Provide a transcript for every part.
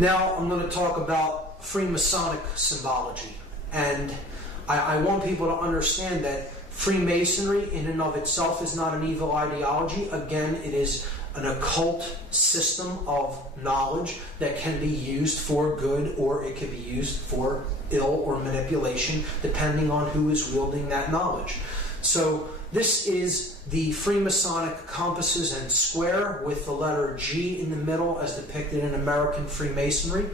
Now I'm going to talk about Freemasonic symbology, and I want people to understand that Freemasonry in and of itself is not an evil ideology. Again, it is an occult system of knowledge that can be used for good, or it can be used for ill or manipulation, depending on who is wielding that knowledge. So this is the Freemasonic Compasses and Square with the letter G in the middle as depicted in American Freemasonry.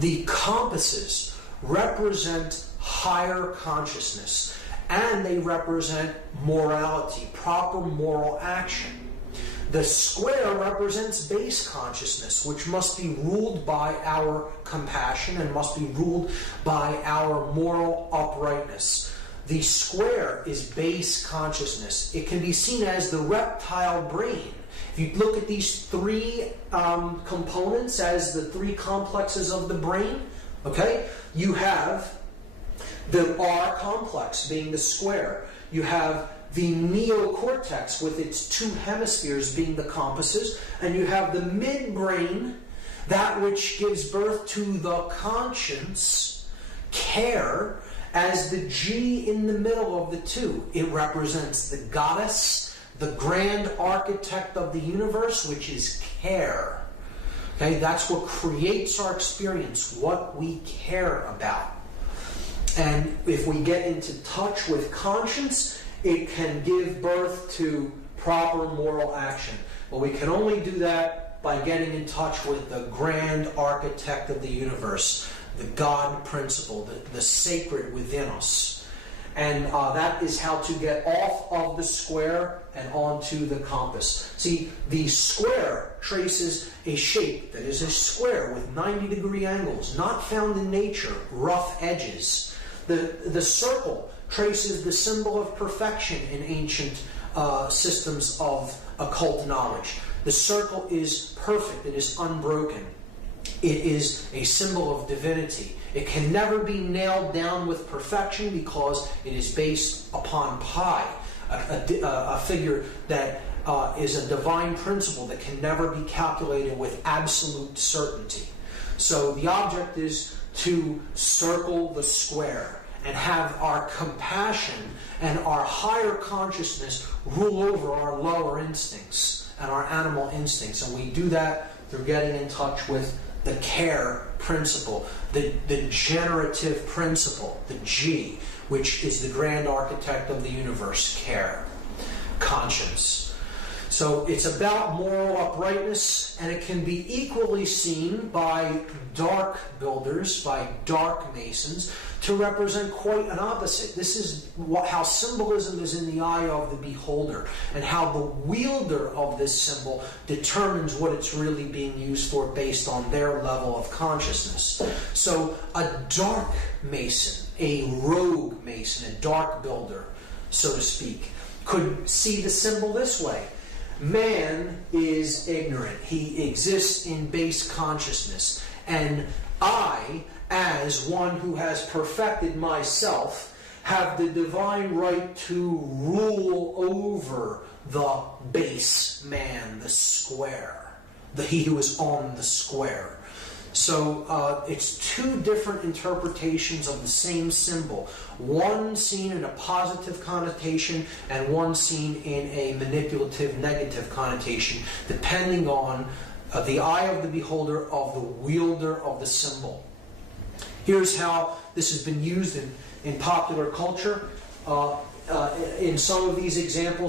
The compasses represent higher consciousness, and they represent morality, proper moral action. The square represents base consciousness, which must be ruled by our compassion and must be ruled by our moral uprightness. The square is base consciousness. It can be seen as the reptile brain. If you look at these three components as the three complexes of the brain, okay, you have the R complex being the square. You have the neocortex with its two hemispheres being the compasses, and you have the midbrain, that which gives birth to the conscience, care, as the G in the middle of the two. It represents the goddess, the grand architect of the universe, which is care. Okay, that's what creates our experience, what we care about. And if we get into touch with conscience, it can give birth to proper moral action. But we can only do that by getting in touch with the grand architect of the universe, the God principle, the sacred within us. And that is how to get off of the square and onto the compass. See, the square traces a shape that is a square with 90-degree angles, not found in nature, rough edges. The circle traces the symbol of perfection in ancient systems of occult knowledge. The circle is perfect. It is unbroken. It is a symbol of divinity. It can never be nailed down with perfection because it is based upon pi, a figure that is a divine principle that can never be calculated with absolute certainty. So the object is to circle the square and have our compassion and our higher consciousness rule over our lower instincts and our animal instincts. And we do that through getting in touch with the care principle, the generative principle, the G, which is the grand architect of the universe, care, conscience. So it's about moral uprightness, and it can be equally seen by dark builders, by dark masons, to represent quite an opposite. This is how symbolism is in the eye of the beholder, and how the wielder of this symbol determines what it's really being used for based on their level of consciousness. So a dark mason, a rogue mason, a dark builder, so to speak, could see the symbol this way. Man is ignorant. He exists in base consciousness. And I, as one who has perfected myself, have the divine right to rule over the base man, the square, he who is on the square. So it's two different interpretations of the same symbol. One seen in a positive connotation and one seen in a manipulative, negative connotation, depending on the eye of the beholder, of the wielder of the symbol. Here's how this has been used in popular culture. In some of these examples,